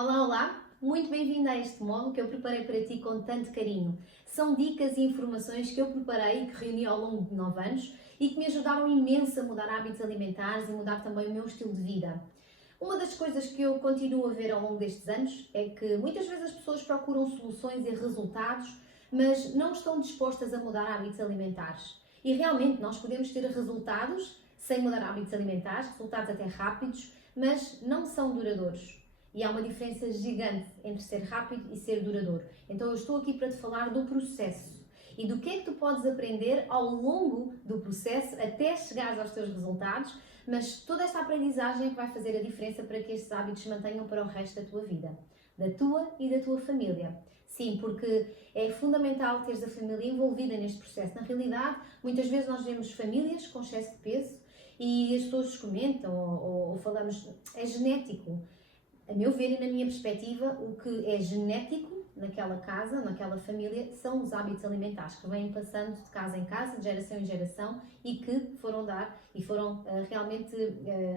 Olá, olá! Muito bem-vinda a este módulo que eu preparei para ti com tanto carinho. São dicas e informações que eu preparei e que reuni ao longo de 9 anos e que me ajudaram imenso a mudar hábitos alimentares e mudar também o meu estilo de vida. Uma das coisas que eu continuo a ver ao longo destes anos é que muitas vezes as pessoas procuram soluções e resultados, mas não estão dispostas a mudar hábitos alimentares. E realmente nós podemos ter resultados sem mudar hábitos alimentares, resultados até rápidos, mas não são duradouros. E há uma diferença gigante entre ser rápido e ser duradouro. Então eu estou aqui para te falar do processo e do que é que tu podes aprender ao longo do processo até chegares aos teus resultados, mas toda esta aprendizagem é que vai fazer a diferença para que estes hábitos se mantenham para o resto da tua vida, da tua e da tua família. Sim, porque é fundamental teres a família envolvida neste processo. Na realidade, muitas vezes nós vemos famílias com excesso de peso e as pessoas comentam ou falamos, é genético. A meu ver e na minha perspectiva, o que é genético naquela casa, naquela família, são os hábitos alimentares que vêm passando de casa em casa, de geração em geração e que foram dar e foram realmente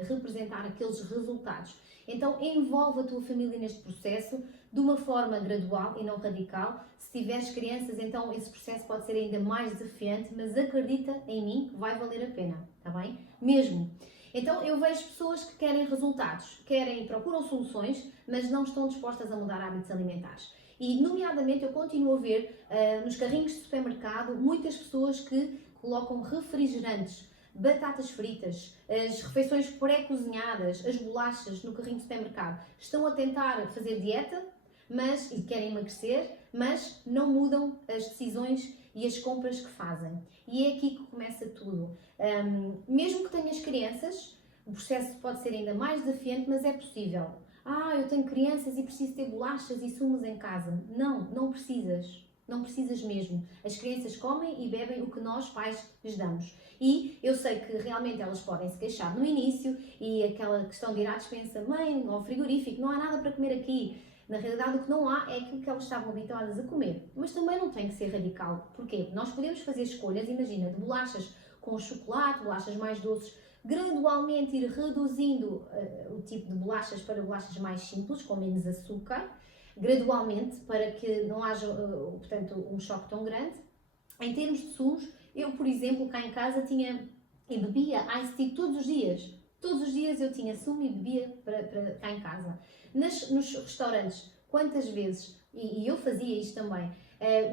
representar aqueles resultados. Então envolve a tua família neste processo de uma forma gradual e não radical. Se tiveres crianças, então esse processo pode ser ainda mais desafiante, mas acredita em mim que vai valer a pena, está bem? Mesmo. Então eu vejo pessoas que querem resultados, querem e procuram soluções, mas não estão dispostas a mudar hábitos alimentares. E, nomeadamente, eu continuo a ver nos carrinhos de supermercado muitas pessoas que colocam refrigerantes, batatas fritas, as refeições pré-cozinhadas, as bolachas no carrinho de supermercado. Estão a tentar fazer dieta e querem emagrecer, mas não mudam as decisões e as compras que fazem. E é aqui que começa tudo. Mesmo que tenhas crianças, o processo pode ser ainda mais desafiante, mas é possível. Eu tenho crianças e preciso ter bolachas e sumos em casa. Não, não precisas. Não precisas mesmo. As crianças comem e bebem o que nós, pais, lhes damos. E eu sei que realmente elas podem se queixar no início e aquela questão de ir à despensa, mãe, ao frigorífico, não há nada para comer aqui. Na realidade, o que não há é aquilo que elas estavam habituadas a comer. Mas também não tem que ser radical. Porquê? Nós podemos fazer escolhas, imagina, de bolachas com chocolate, bolachas mais doces, gradualmente ir reduzindo o tipo de bolachas para bolachas mais simples, com menos açúcar, gradualmente, para que não haja, portanto, um choque tão grande. Em termos de sumos, eu, por exemplo, cá em casa tinha e bebia iced tea todos os dias. Todos os dias eu tinha sumo e bebia para cá em casa. Nos restaurantes, quantas vezes, e eu fazia isto também,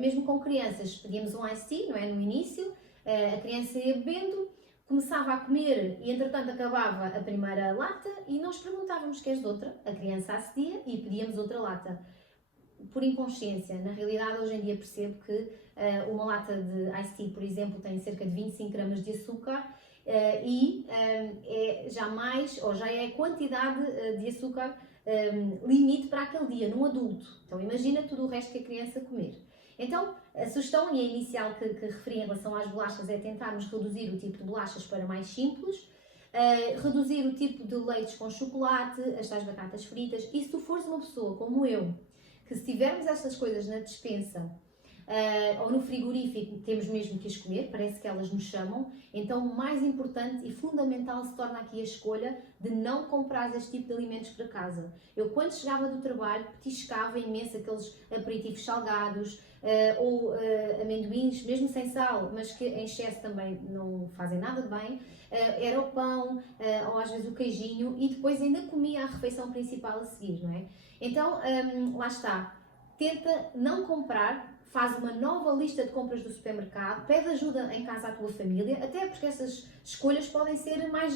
mesmo com crianças, pedíamos um iced tea, não é, no início, a criança ia bebendo, começava a comer e entretanto acabava a primeira lata e nós perguntávamos: queres outra? A criança acedia e pedíamos outra lata. Por inconsciência, na realidade hoje em dia percebo que uma lata de iced tea, por exemplo, tem cerca de 25 gramas de açúcar já é a quantidade de açúcar limite para aquele dia, num adulto. Então imagina tudo o resto que a criança comer. Então, a sugestão e a inicial que referi em relação às bolachas é tentarmos reduzir o tipo de bolachas para mais simples, reduzir o tipo de leites com chocolate, as tais batatas fritas, e se tu fores uma pessoa como eu, que se tivermos estas coisas na despensa ou no frigorífico, temos mesmo que as comer, parece que elas nos chamam, então o mais importante e fundamental se torna aqui a escolha de não comprar este tipo de alimentos para casa. Eu, quando chegava do trabalho, petiscava imenso aqueles aperitivos salgados ou amendoins, mesmo sem sal, mas que em excesso também não fazem nada de bem. Era o pão ou às vezes o queijinho e depois ainda comia a refeição principal a seguir, não é? Então, lá está. Tenta não comprar, faz uma nova lista de compras do supermercado, pede ajuda em casa à tua família, até porque essas escolhas podem ser mais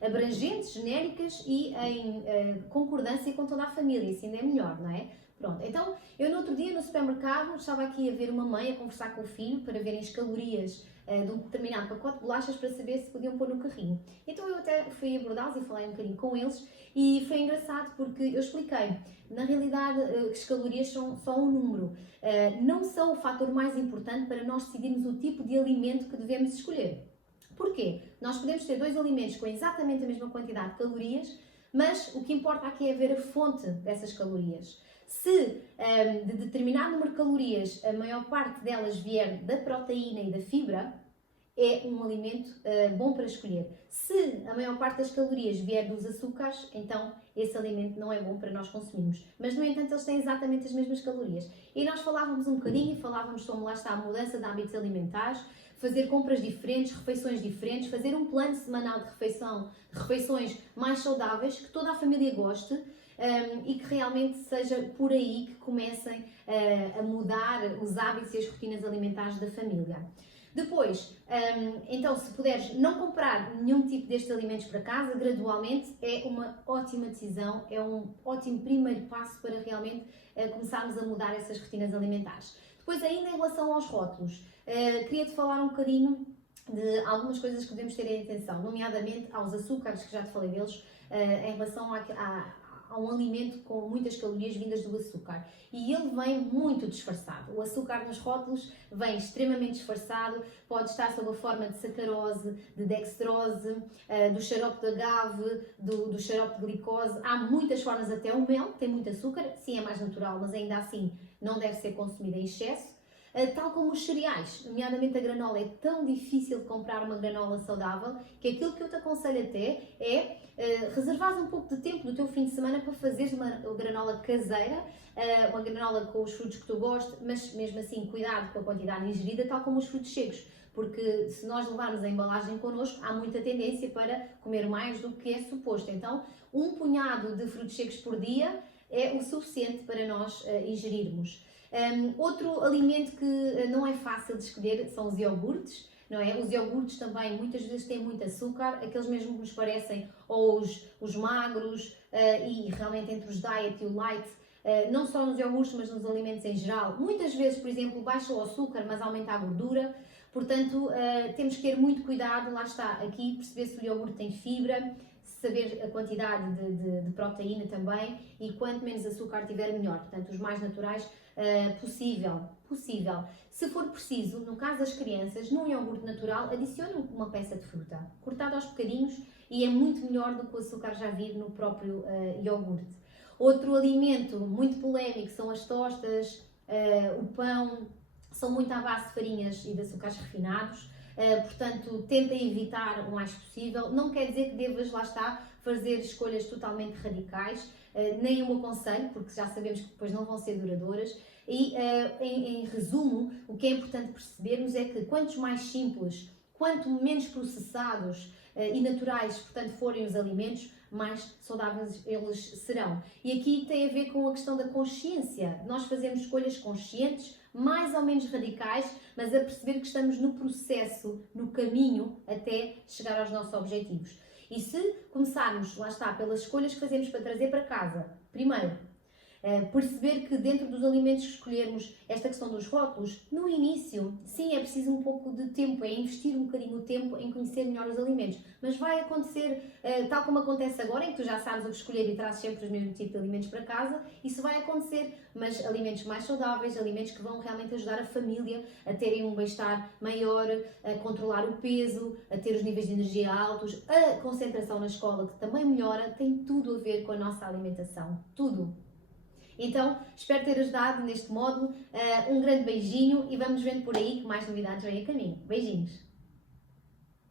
abrangentes, genéricas e em concordância com toda a família, isso ainda é melhor, não é? Pronto, então eu no outro dia no supermercado estava aqui a ver uma mãe a conversar com o filho para verem as calorias de um determinado pacote de bolachas para saber se podiam pôr no carrinho. Então eu até fui abordá-los e falei um bocadinho com eles e foi engraçado porque eu expliquei, na realidade as calorias são só um número, não são o fator mais importante para nós decidirmos o tipo de alimento que devemos escolher. Porquê? Nós podemos ter dois alimentos com exatamente a mesma quantidade de calorias, mas o que importa aqui é ver a fonte dessas calorias. Se de determinado número de calorias a maior parte delas vier da proteína e da fibra, é um alimento bom para escolher. Se a maior parte das calorias vier dos açúcares, então esse alimento não é bom para nós consumirmos. Mas, no entanto, eles têm exatamente as mesmas calorias. E nós falávamos um bocadinho, falávamos sobre, lá está, a mudança de hábitos alimentares, fazer compras diferentes, refeições diferentes, fazer um plano semanal de refeições mais saudáveis, que toda a família goste, e que realmente seja por aí que comecem a mudar os hábitos e as rotinas alimentares da família. Depois, então, se puderes não comprar nenhum tipo destes alimentos para casa, gradualmente é uma ótima decisão, é um ótimo primeiro passo para realmente começarmos a mudar essas rotinas alimentares. Depois, ainda em relação aos rótulos, queria-te falar um bocadinho de algumas coisas que devemos ter em atenção, nomeadamente aos açúcares, que já te falei deles, em relação a um alimento com muitas calorias vindas do açúcar. E ele vem muito disfarçado. O açúcar nos rótulos vem extremamente disfarçado, pode estar sob a forma de sacarose, de dextrose, do xarope de agave, do xarope de glicose. Há muitas formas, até o mel tem muito açúcar, sim, é mais natural, mas ainda assim não deve ser consumido em excesso. Tal como os cereais, nomeadamente a granola, é tão difícil de comprar uma granola saudável que aquilo que eu te aconselho até é reservares um pouco de tempo do teu fim de semana para fazeres uma granola caseira, uma granola com os frutos que tu gostes, mas mesmo assim cuidado com a quantidade ingerida, tal como os frutos secos, porque se nós levarmos a embalagem connosco, há muita tendência para comer mais do que é suposto. Então, um punhado de frutos secos por dia é o suficiente para nós ingerirmos. Outro alimento que não é fácil de escolher são os iogurtes, não é? Os iogurtes também muitas vezes têm muito açúcar, aqueles mesmo que nos parecem, ou os magros, e realmente entre os diet e o light, não só nos iogurtes, mas nos alimentos em geral. Muitas vezes, por exemplo, baixa o açúcar, mas aumenta a gordura, portanto, temos que ter muito cuidado, lá está, aqui perceber se o iogurte tem fibra, saber a quantidade de proteína também, e quanto menos açúcar tiver, melhor. Portanto, os mais naturais possível. Se for preciso, no caso das crianças, num iogurte natural, adicione uma peça de fruta, cortada aos bocadinhos, e é muito melhor do que o açúcar já vir no próprio iogurte. Outro alimento muito polémico são as tostas, o pão, são muito à base de farinhas e de açúcares refinados. Portanto, tenta evitar o mais possível. Não quer dizer que devas, lá está, fazer escolhas totalmente radicais, nem o aconselho, porque já sabemos que depois não vão ser duradouras. E, em resumo, o que é importante percebermos é que quanto mais simples, quanto menos processados e naturais, portanto, forem os alimentos, mais saudáveis eles serão. E aqui tem a ver com a questão da consciência. Nós fazemos escolhas conscientes, mais ou menos radicais, mas a perceber que estamos no processo, no caminho até chegar aos nossos objetivos. E se começarmos, lá está, pelas escolhas que fazemos para trazer para casa, primeiro, perceber que dentro dos alimentos que escolhermos, esta questão dos rótulos, no início, sim, é preciso um pouco de tempo, é investir um bocadinho o tempo em conhecer melhor os alimentos, mas vai acontecer, tal como acontece agora, em que tu já sabes o que escolher e trazes sempre os mesmos tipos de alimentos para casa, isso vai acontecer, mas alimentos mais saudáveis, alimentos que vão realmente ajudar a família a terem um bem-estar maior, a controlar o peso, a ter os níveis de energia altos, a concentração na escola que também melhora, tem tudo a ver com a nossa alimentação, tudo. Então, espero ter ajudado neste módulo. Um grande beijinho e vamos vendo por aí que mais novidades vêm a caminho. Beijinhos!